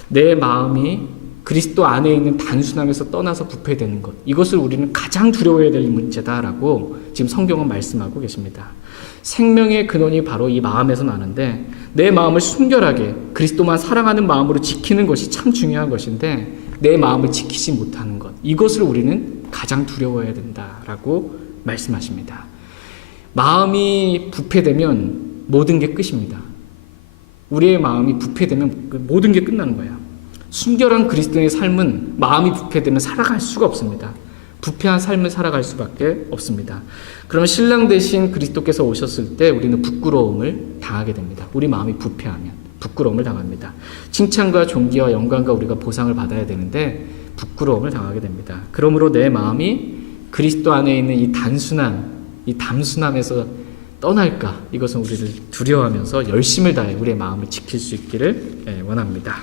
내 마음이 그리스도 안에 있는 단순함에서 떠나서 부패되는 것, 이것을 우리는 가장 두려워해야 될 문제다라고 지금 성경은 말씀하고 계십니다. 생명의 근원이 바로 이 마음에서 나는데, 내 마음을 순결하게 그리스도만 사랑하는 마음으로 지키는 것이 참 중요한 것인데, 내 마음을 지키지 못하는 것, 이것을 우리는 가장 두려워해야 된다라고 말씀하십니다. 마음이 부패되면 모든 게 끝입니다. 우리의 마음이 부패되면 모든 게 끝나는 거예요. 순결한 그리스도의 삶은 마음이 부패되면 살아갈 수가 없습니다. 부패한 삶을 살아갈 수밖에 없습니다. 그러면 신랑 되신 그리스도께서 오셨을 때 우리는 부끄러움을 당하게 됩니다. 우리 마음이 부패하면 부끄러움을 당합니다. 칭찬과 존귀와 영광과 우리가 보상을 받아야 되는데 부끄러움을 당하게 됩니다. 그러므로 내 마음이 그리스도 안에 있는 이 담순함에서 떠날까, 이것은 우리를 두려워하면서 열심을 다해 우리의 마음을 지킬 수 있기를 원합니다.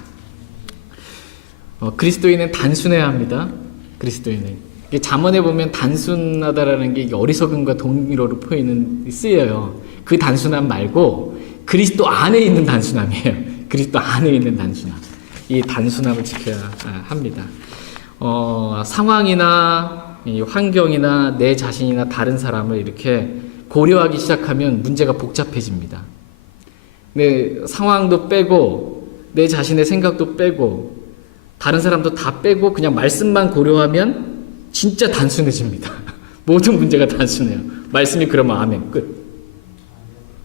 그리스도인은 단순해야 합니다. 그리스도인은 잠언에 보면 단순하다라는 게 어리석음과 동의어로 쓰여요. 그 단순함 말고 그리스도 안에 있는 단순함이에요. 그리스도 안에 있는 단순함. 이 단순함을 지켜야 합니다. 상황이나 이 환경이나 내 자신이나 다른 사람을 이렇게 고려하기 시작하면 문제가 복잡해집니다. 내 상황도 빼고 내 자신의 생각도 빼고 다른 사람도 다 빼고 그냥 말씀만 고려하면 진짜 단순해집니다. 모든 문제가 단순해요. 말씀이 그러면 아멘, 끝.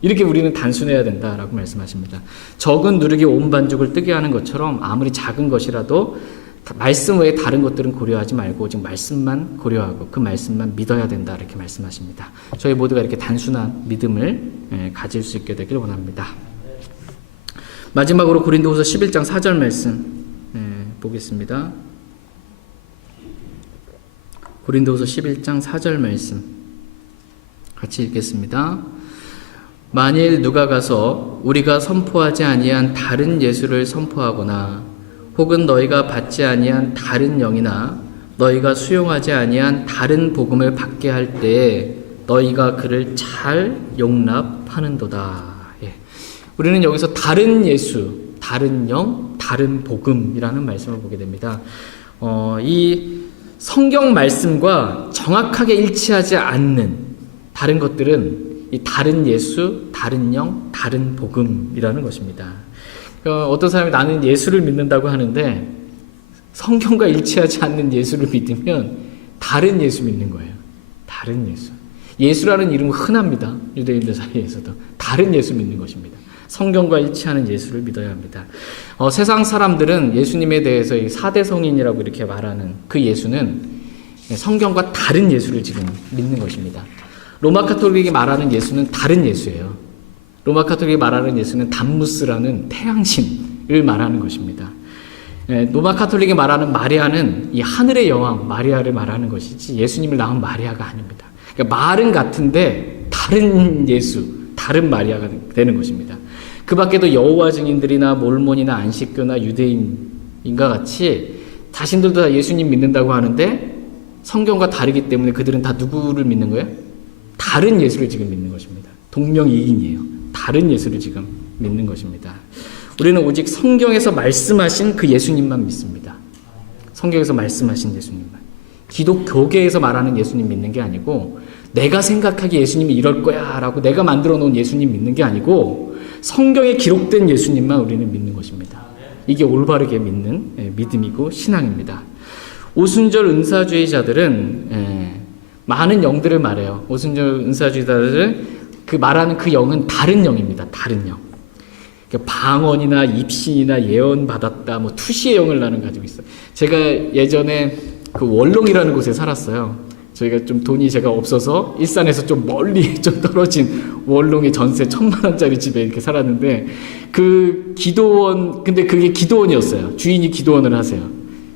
이렇게 우리는 단순해야 된다라고 말씀하십니다. 적은 누룩이 온 반죽을 뜨게 하는 것처럼 아무리 작은 것이라도 말씀 외에 다른 것들은 고려하지 말고 오직 말씀만 고려하고 그 말씀만 믿어야 된다, 이렇게 말씀하십니다. 저희 모두가 이렇게 단순한 믿음을 가질 수 있게 되길 원합니다. 마지막으로 고린도후서 11장 4절 말씀 보겠습니다. 고린도후서 11장 4절 말씀 같이 읽겠습니다. 만일 누가 가서 우리가 선포하지 아니한 다른 예수를 선포하거나 혹은 너희가 받지 아니한 다른 영이나 너희가 수용하지 아니한 다른 복음을 받게 할 때에 너희가 그를 잘 용납하는도다. 우리는 여기서 다른 예수, 다른 영, 다른 복음이라는 말씀을 보게 됩니다. 이 성경 말씀과 정확하게 일치하지 않는 다른 것들은 이 다른 예수, 다른 영, 다른 복음이라는 것입니다. 어떤 사람이 나는 예수를 믿는다고 하는데 성경과 일치하지 않는 예수를 믿으면 다른 예수 믿는 거예요. 다른 예수. 예수라는 이름은 흔합니다. 유대인들 사이에서도. 다른 예수 믿는 것입니다. 성경과 일치하는 예수를 믿어야 합니다. 세상 사람들은 예수님에 대해서 이 4대 성인이라고 이렇게 말하는 그 예수는 성경과 다른 예수를 지금 믿는 것입니다. 로마 카톨릭이 말하는 예수는 다른 예수예요. 로마 카톨릭이 말하는 예수는 담무스라는 태양신을 말하는 것입니다. 로마 카톨릭이 말하는 마리아는 이 하늘의 여왕 마리아를 말하는 것이지 예수님을 낳은 마리아가 아닙니다. 그러니까 말은 같은데 다른 예수, 다른 마리아가 되는 것입니다. 그 밖에도 여호와 증인들이나 몰몬이나 안식교나 유대인인과 같이 자신들도 다 예수님 믿는다고 하는데 성경과 다르기 때문에 그들은 다 누구를 믿는 거예요? 다른 예수를 지금 믿는 것입니다. 동명이인이에요. 다른 예수를 지금 믿는 것입니다. 우리는 오직 성경에서 말씀하신 그 예수님만 믿습니다. 성경에서 말씀하신 예수님만. 기독교계에서 말하는 예수님 믿는 게 아니고 내가 생각하기에 예수님이 이럴 거야 라고 내가 만들어 놓은 예수님 믿는 게 아니고 성경에 기록된 예수님만 우리는 믿는 것입니다. 이게 올바르게 믿는 믿음이고 신앙입니다. 오순절 은사주의자들은 많은 영들을 말해요. 오순절 은사주의자들은 그 말하는 그 영은 다른 영입니다. 다른 영. 방언이나 입신이나 예언 받았다, 뭐 투시의 영을 나는 가지고 있어요. 제가 예전에 그 월롱이라는 곳에 살았어요. 저희가 좀 돈이 제가 없어서 일산에서 좀 멀리 좀 떨어진 월롱의 전세 1,000만 원짜리 집에 이렇게 살았는데 그 기도원, 근데 그게 기도원이었어요. 주인이 기도원을 하세요.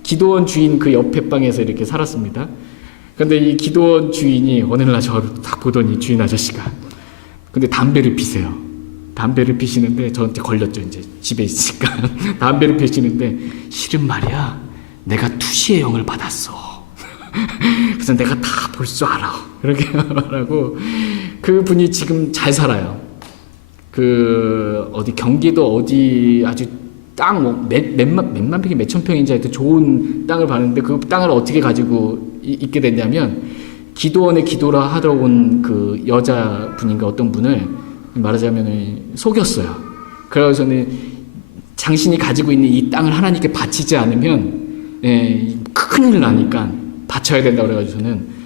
기도원 주인 그 옆에 방에서 이렇게 살았습니다. 근데 이 기도원 주인이 어느 날 저를 딱 보더니 주인 아저씨가 근데 담배를 피세요. 담배를 피시는데 저한테 걸렸죠. 이제 집에 있으니까 담배를 피시는데 실은 말이야 내가 투시의 영을 받았어. 그래서 내가 다 볼 줄 알아. 그렇게 말하고 그 분이 지금 잘 살아요. 그 어디 경기도 어디 아주 땅 몇만 평이 몇천 평인지 하여튼 좋은 땅을 봤는데 그 땅을 어떻게 가지고 있게 됐냐면 기도원에 기도를 하러 온 그 여자분인가 어떤 분을 말하자면 속였어요. 그래서는 당신이 가지고 있는 이 땅을 하나님께 바치지 않으면 큰일 나니까 바쳐야 된다 그래가지고서는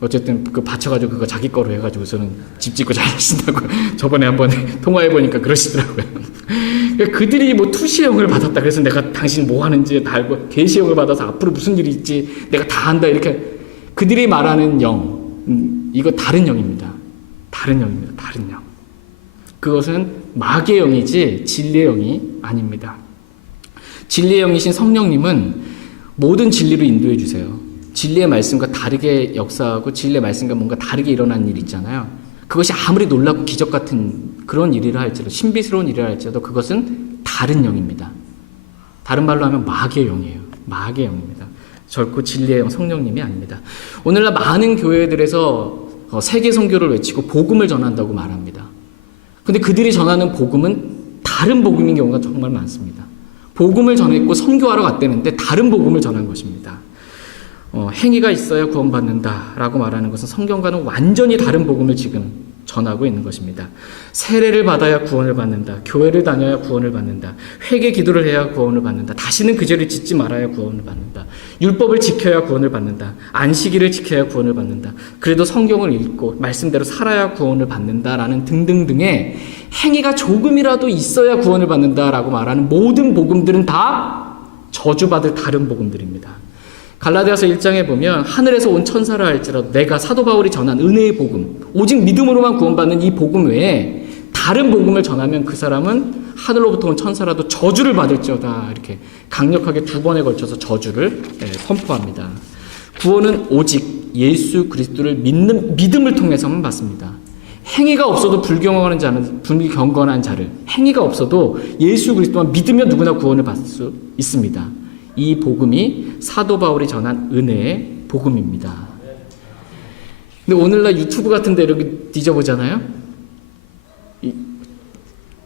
어쨌든 그 바쳐가지고 그거 자기 거로 해가지고서는 집 짓고 잘 하신다고 저번에 한번 통화해보니까 그러시더라고요. 그러니까 그들이 뭐 투시형을 받았다 그래서 내가 당신 뭐 하는지 다 알고 계시형을 받아서 앞으로 무슨 일이 있지 내가 다 한다 이렇게 그들이 말하는 영 이거 다른 영입니다. 다른 영입니다. 다른 영. 그것은 마귀의 영이지 진리의 영이 아닙니다. 진리의 영이신 성령님은 모든 진리로 인도해 주세요. 진리의 말씀과 다르게 역사하고 진리의 말씀과 뭔가 다르게 일어나는 일 있잖아요. 그것이 아무리 놀랍고 기적 같은 그런 일이라 할지라도 신비스러운 일이라 할지라도 그것은 다른 영입니다. 다른 말로 하면 마귀의 영이에요. 마귀의 영입니다. 결코 진리의 영 성령님이 아닙니다. 오늘날 많은 교회들에서 세계 선교를 외치고 복음을 전한다고 말합니다. 근데 그들이 전하는 복음은 다른 복음인 경우가 정말 많습니다. 복음을 전했고 선교하러 갔다는데 다른 복음을 전한 것입니다. 행위가 있어야 구원받는다라고 말하는 것은 성경과는 완전히 다른 복음을 지금 전하고 있는 것입니다. 세례를 받아야 구원을 받는다. 교회를 다녀야 구원을 받는다. 회개 기도를 해야 구원을 받는다. 다시는 그 죄를 짓지 말아야 구원을 받는다. 율법을 지켜야 구원을 받는다. 안식일을 지켜야 구원을 받는다. 그래도 성경을 읽고 말씀대로 살아야 구원을 받는다라는 등등등의 행위가 조금이라도 있어야 구원을 받는다라고 말하는 모든 복음들은 다 저주받을 다른 복음들입니다. 갈라디아서 1장에 보면 하늘에서 온 천사라 할지라도 내가 사도 바울이 전한 은혜의 복음 오직 믿음으로만 구원받는 이 복음 외에 다른 복음을 전하면 그 사람은 하늘로부터 온 천사라도 저주를 받을지어다 이렇게 강력하게 2번에 걸쳐서 저주를 선포합니다. 구원은 오직 예수 그리스도를 믿는 믿음을 통해서만 받습니다. 행위가 없어도 불경건한 자를 행위가 없어도 예수 그리스도만 믿으면 누구나 구원을 받을 수 있습니다. 이 복음이 사도 바울이 전한 은혜의 복음입니다. 근데 오늘날 유튜브 같은 데 이렇게 뒤져보잖아요.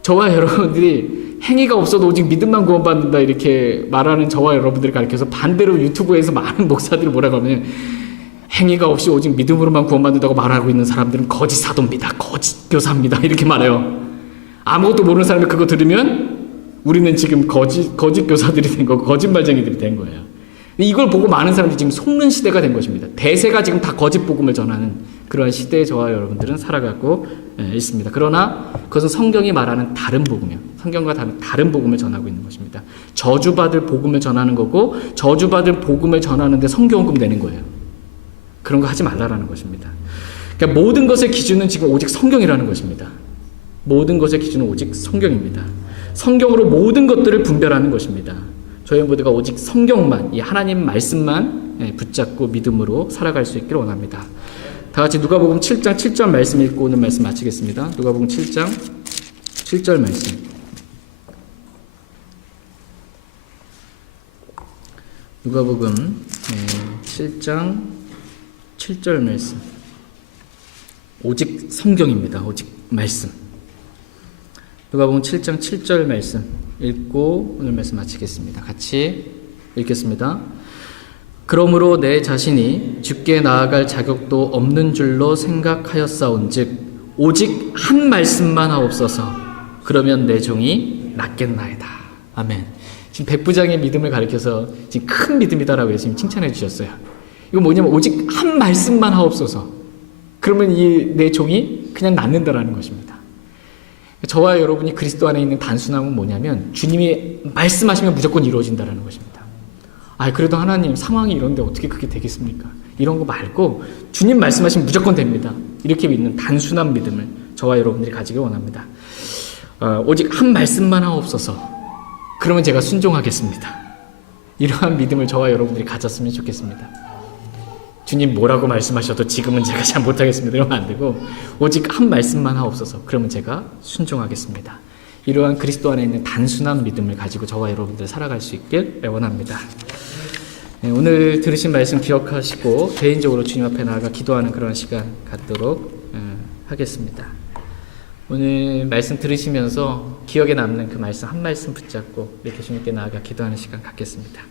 저와 여러분들이 행위가 없어도 오직 믿음만 구원받는다 이렇게 말하는 저와 여러분들을 가리켜서 반대로 유튜브에서 많은 목사들이 뭐라고 하면 행위가 없이 오직 믿음으로만 구원받는다고 말하고 있는 사람들은 거짓 사도입니다. 거짓 교사입니다. 이렇게 말해요. 아무것도 모르는 사람이 그거 들으면 우리는 지금 거짓 교사들이 된 거고 거짓말쟁이들이 된 거예요. 이걸 보고 많은 사람들이 지금 속는 시대가 된 것입니다. 대세가 지금 다 거짓 복음을 전하는 그러한 시대에 저와 여러분들은 살아가고 있습니다. 그러나 그것은 성경이 말하는 다른 복음이요. 성경과 다른 복음을 전하고 있는 것입니다. 저주받을 복음을 전하는 거고 저주받을 복음을 전하는데 성경금 내는 거예요. 그런 거 하지 말라라는 것입니다. 그러니까 모든 것의 기준은 지금 오직 성경이라는 것입니다. 모든 것의 기준은 오직 성경입니다. 성경으로 모든 것들을 분별하는 것입니다. 저희 모두가 오직 성경만, 이 하나님 말씀만 붙잡고 믿음으로 살아갈 수 있기를 원합니다. 다 같이 누가복음 7장 7절 말씀 읽고 오늘 말씀 마치겠습니다. 누가복음 7장 7절 말씀. 누가복음 7장 7절 말씀. 오직 성경입니다. 오직 말씀. 누가복음 7장 7절 말씀 읽고 오늘 말씀 마치겠습니다. 같이 읽겠습니다. 그러므로 내 자신이 주께 나아갈 자격도 없는 줄로 생각하였사온즉 오직 한 말씀만 하옵소서. 그러면 내 종이 낫겠나이다. 아멘. 지금 백부장의 믿음을 가리켜서 지금 큰 믿음이다라고 지금 칭찬해 주셨어요. 이거 뭐냐면 오직 한 말씀만 하옵소서. 그러면 이 내 종이 그냥 낫는다라는 것입니다. 저와 여러분이 그리스도 안에 있는 단순함은 뭐냐면 주님이 말씀하시면 무조건 이루어진다는 것입니다. 그래도 하나님 상황이 이런데 어떻게 그게 되겠습니까? 이런 거 말고 주님 말씀하시면 무조건 됩니다. 이렇게 믿는 단순한 믿음을 저와 여러분들이 가지길 원합니다. 오직 한 말씀만 하옵소서. 그러면 제가 순종하겠습니다. 이러한 믿음을 저와 여러분들이 가졌으면 좋겠습니다. 주님 뭐라고 말씀하셔도 지금은 제가 잘 못하겠습니다. 이러면 안 되고 오직 한 말씀만 하옵소서. 그러면 제가 순종하겠습니다. 이러한 그리스도 안에 있는 단순한 믿음을 가지고 저와 여러분들 살아갈 수 있길 원합니다. 오늘 들으신 말씀 기억하시고 개인적으로 주님 앞에 나아가 기도하는 그런 시간 갖도록 하겠습니다. 오늘 말씀 들으시면서 기억에 남는 그 말씀 한 말씀 붙잡고 우리 예수님께 나아가 기도하는 시간 갖겠습니다.